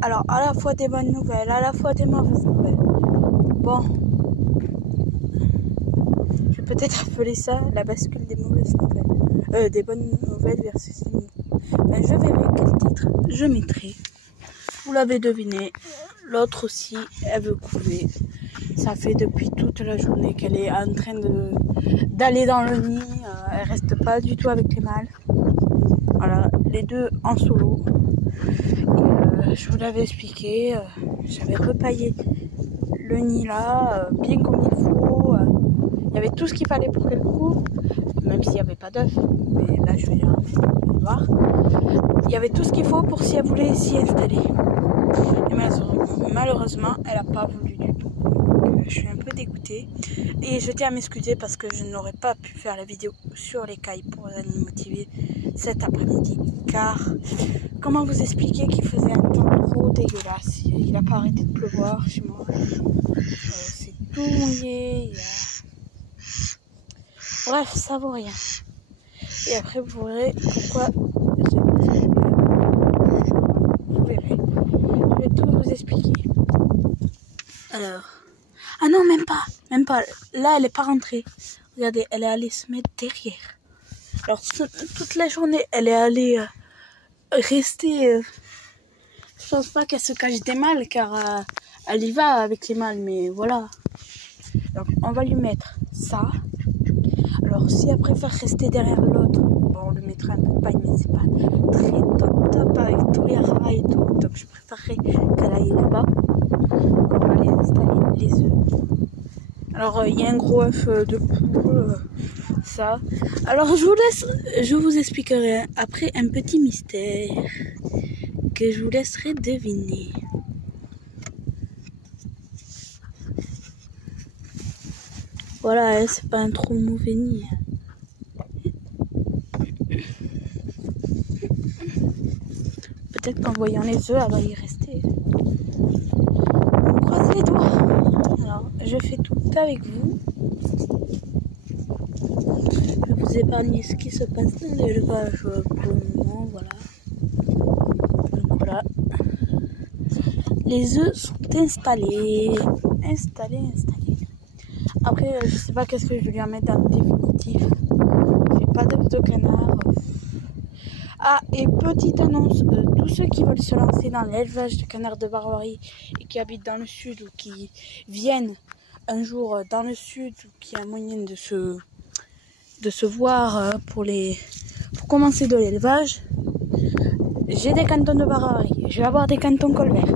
Alors, à la fois des bonnes nouvelles, à la fois des mauvaises nouvelles. Bon. Je vais peut-être appeler ça la bascule des mauvaises nouvelles. Des bonnes nouvelles versus les mauvaises. Ben, je verrai quel titre je mettrai. Vous l'avez deviné. L'autre aussi, elle veut couver. Ça fait depuis toute la journée qu'elle est en train d'aller dans le nid. Elle reste pas du tout avec les mâles. Voilà, les deux en solo. Et, je vous l'avais expliqué. J'avais repaillé le nid là, bien comme il faut. Il y avait tout ce qu'il fallait pour qu'elle couvre, même s'il n'y avait pas d'œufs. Mais là, je vais y voir. Il y avait tout ce qu'il faut pour si elle voulait s'y installer. Et malheureusement, elle n'a pas voulu du tout. Donc, je suis un peu dégoûtée. Et je tiens à m'excuser parce que je n'aurais pas pu faire la vidéo sur les cailles pour les animaux motivés cet après-midi. Car, comment vous expliquer qu'il faisait un temps trop dégueulasse. Il n'a pas arrêté de pleuvoir chez moi. C'est tout mouillé. Bref, ça vaut rien. Et après, vous verrez pourquoi. Vous verrez. Je vais tout vous expliquer. Alors. Ah non, même pas. Même pas. Là, elle n'est pas rentrée. Regardez, elle est allée se mettre derrière. Alors, toute la journée, elle est allée rester. Je pense pas qu'elle se cache des mâles, car elle y va avec les mâles, mais voilà. Donc, on va lui mettre ça. Alors, si elle préfère rester derrière l'autre, bon, on lui mettra un peu de paille, mais c'est pas très top avec tous les rats et tout. Donc, je préférerais qu'elle aille là-bas. On va aller installer les œufs. Alors, il y a un gros œuf de poule, ça. Alors, je vous expliquerai après un petit mystère que je vous laisserai deviner. Voilà, c'est pas un trop mauvais nid. Peut-être qu'en voyant les œufs, elle va y rester. On croise les doigts. Alors, je fais tout avec vous. Je vais vous épargner ce qui se passe dans l'élevage pour le moment, voilà. Donc voilà. Les œufs sont installés. Installés. Après, je sais pas qu'est-ce que je vais lui en mettre dans le définitif. J'ai pas d'œufs de canard. Ah, et petite annonce, tous ceux qui veulent se lancer dans l'élevage de canards de Barbarie et qui habitent dans le sud ou qui viennent un jour dans le sud ou qui a moyen de se voir pour commencer de l'élevage, j'ai des cantons de Barbarie, je vais avoir des cantons colverts,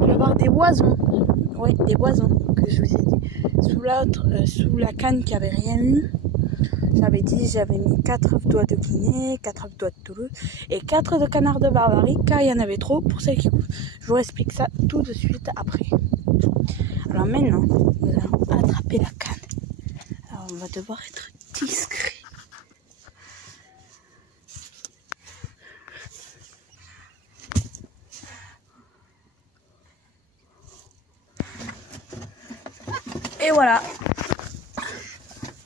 je vais avoir des boisons, ouais, des boisons que je vous ai dit, sous la canne qui avait rien eu. J'avais dit, j'avais mis 4 doigts de Guinée, 4 doigts de Toulouse et 4 de canards de Barbarie, car il y en avait trop pour celles qui couvrent. Je vous explique ça tout de suite après. Alors maintenant, nous allons attraper la canne. Alors on va devoir être discret. Et voilà.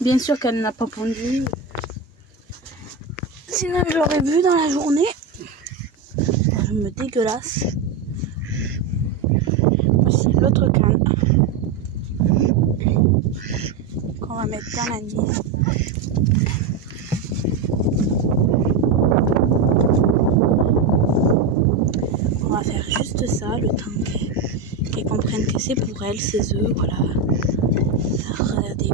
Bien sûr qu'elle n'a pas pondu. Sinon je l'aurais vu dans la journée. Je me dégueulasse. Voici l'autre canne qu'on va mettre dans la nuit. On va faire juste ça, le temps qu'elle comprenne que c'est pour elle, ses œufs, voilà. Alors, regardez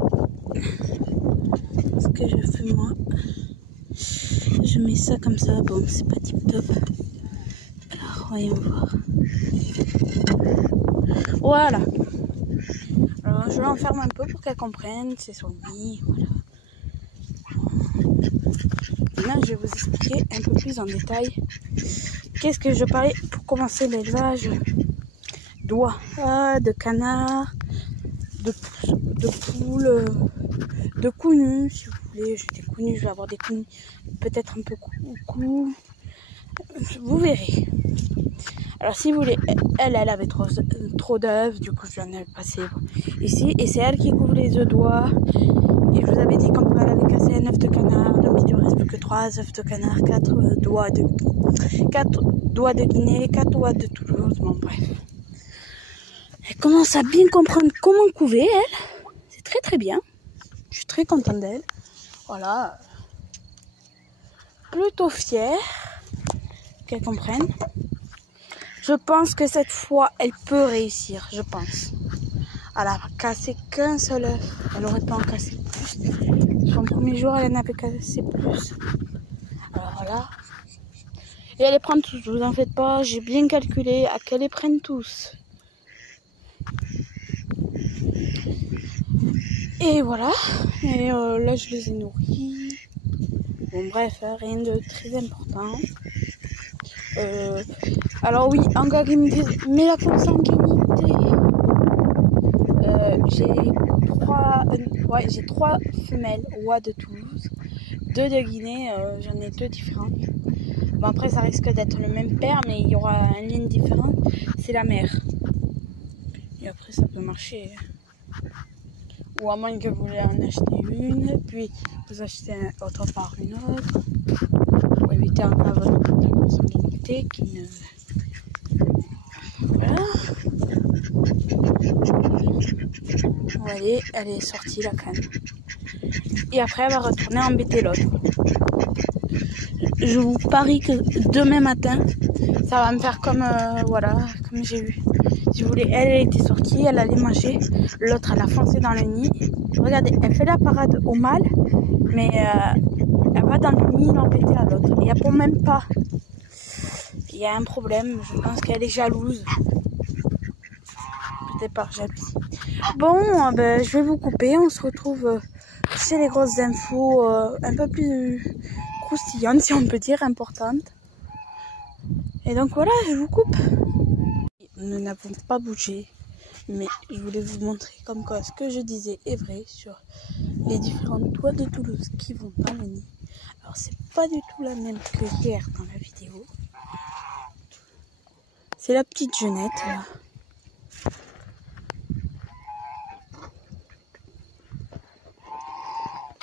ce que je fais moi. Je mets ça comme ça, bon c'est pas tip top. Alors voyons voir. Voilà. Alors je l'enferme un peu pour qu'elle comprenne, c'est son nid, voilà. Maintenant je vais vous expliquer un peu plus en détail qu'est-ce que je parlais pour commencer l'élevage d'oies, de canards, de poules, de counus, si vous voulez. J'ai des counus, je vais avoir des counus peut-être un peu coucou. Vous verrez. Alors si vous voulez, elle avait trop d'œufs, du coup je lui en ai passé ici. Et c'est elle qui couvre les œufs d'oie. Et je vous avais dit quand elle avait cassé un œuf de canard, donc il ne reste plus que 3 œufs de canard, 4 d'oie de 4 doigts de Guinée, 4 doigts de Toulouse, bon bref. Elle commence à bien comprendre comment couver, elle. C'est très très bien. Je suis très contente d'elle. Voilà. Plutôt fière qu'elle comprenne. Je pense que cette fois, elle peut réussir, je pense. Elle a cassé qu'un seul œuf. Elle aurait pas en cassé plus. Son premier jour, elle en avait cassé plus. Alors voilà. Et elle les prend tous, vous en faites pas. J'ai bien calculé à qu'elle les prenne tous. Et voilà. Et là, je les ai nourris. Bon, bref, hein, rien de très important. Alors oui, encore qui me disent, mais la consanguinité, j'ai 3 femelles oies de Toulouse, 2 de Guinée, j'en ai 2 différentes. Bon après ça risque d'être le même père, mais il y aura un lien différent, c'est la mère. Et après ça peut marcher. Ou à moins que vous voulez en acheter une, puis vous achetez autre part une autre. Pour éviter encore votre consanguinité qui ne... Voilà. Voyez, elle est sortie la canne. Et après, elle va retourner embêter l'autre. Je vous parie que demain matin, ça va me faire comme, voilà, comme j'ai eu. Si vous voulez, elle était sortie, elle allait manger. L'autre, elle a foncé dans le nid. Regardez, elle fait la parade au mâle, mais elle va dans le nid l'embêter à l'autre. Il n'y a pour même pas. Il y a un problème, je pense qu'elle est jalouse. Peut-être par jalousie. Bon, ben, je vais vous couper. On se retrouve chez les grosses infos un peu plus croustillantes, si on peut dire, importantes. Et donc voilà, je vous coupe. Nous n'avons pas bougé, mais je voulais vous montrer comme quoi ce que je disais est vrai sur les différentes toits de Toulouse qui vont dans le nid. Alors c'est pas du tout la même que hier dans la vidéo. C'est la petite jeunette là.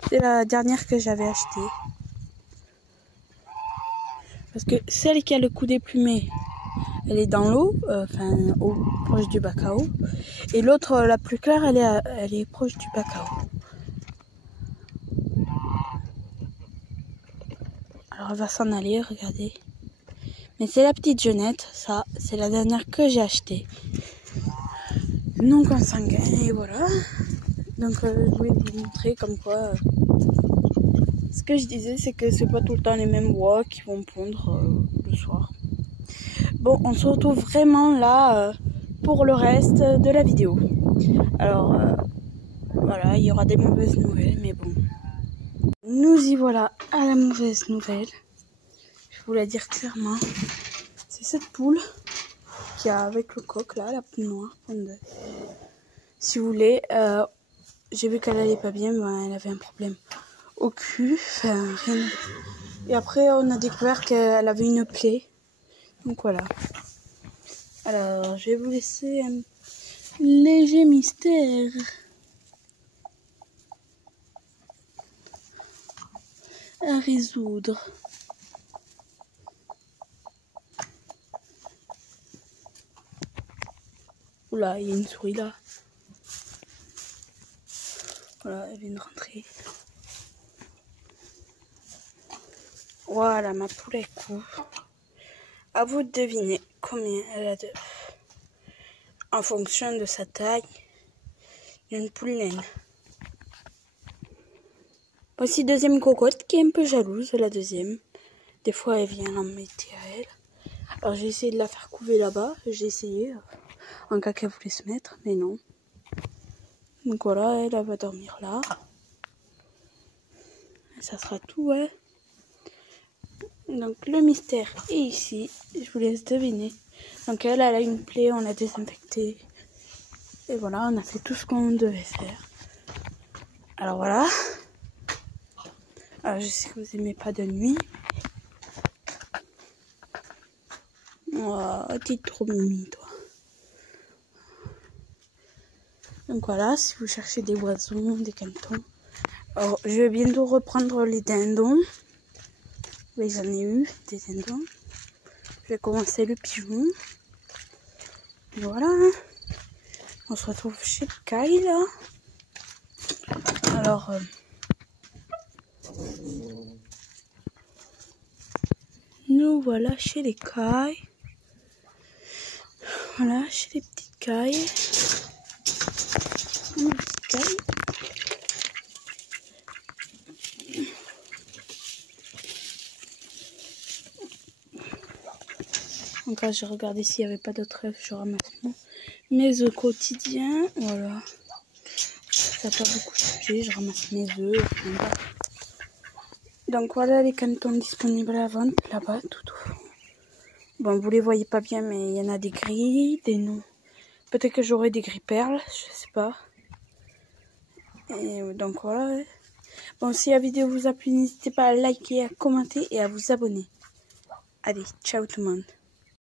C'est la dernière que j'avais achetée. Parce que celle qui a le cou déplumé, elle est dans l'eau, enfin proche du bac à eau. Et l'autre, la plus claire, elle est proche du bac à eau. Alors elle va s'en aller, regardez. Mais c'est la petite jeunette, ça, c'est la dernière que j'ai achetée. Non consanguin, et voilà. Donc je voulais vous montrer comme quoi... ce que je disais, c'est que c'est pas tout le temps les mêmes oies qui vont pondre le soir. Bon, on se retrouve vraiment là pour le reste de la vidéo. Alors, voilà, il y aura des mauvaises nouvelles, mais bon. Nous y voilà à la mauvaise nouvelle. Je vous la dire clairement. C'est cette poule qui a avec le coq là, la poule noire. Si vous voulez, j'ai vu qu'elle allait pas bien, ben, elle avait un problème au cul, enfin rien. Et après on a découvert qu'elle avait une plaie. Donc voilà. Alors je vais vous laisser un léger mystère. À résoudre. Oula, il y a une souris là. Voilà, elle vient de rentrer. Voilà, ma poule est court. À vous de deviner combien elle a d'œufs. En fonction de sa taille, il y a une poule naine. Voici deuxième cocotte qui est un peu jalouse, la deuxième. Des fois, elle vient l'embêter à elle. Alors, j'ai essayé de la faire couver là-bas. J'ai essayé, en cas qu'elle voulait se mettre, mais non. Donc voilà, elle va dormir là. Ça sera tout, ouais. Donc le mystère est ici, je vous laisse deviner. Donc elle a une plaie, on l'a désinfectée. Et voilà, on a fait tout ce qu'on devait faire. Alors voilà. Alors je sais que vous aimez pas de nuit. Oh, t'es trop mimi toi. Donc voilà, si vous cherchez des oiseaux, des cantons. Alors je vais bientôt reprendre les dindons. Oui, j'en ai eu des dindons. vais commencer le pigeon. Et voilà. On se retrouve chez Kai là. Alors, nous voilà chez les Kai. Voilà, chez les petites Kai. Une petite Kai. Donc là, j'ai regardé s'il n'y avait pas d'autres œufs, je ramasse mes œufs quotidiens. Voilà. Ça n'a pas beaucoup changé, je ramasse mes œufs. Donc voilà les canetons disponibles à la vente, là-bas, tout au fond. Bon, vous les voyez pas bien, mais il y en a des gris, des non. Peut-être que j'aurai des gris perles, je sais pas. Et donc voilà. Bon, si la vidéo vous a plu, n'hésitez pas à liker, à commenter et à vous abonner. Allez, ciao tout le monde.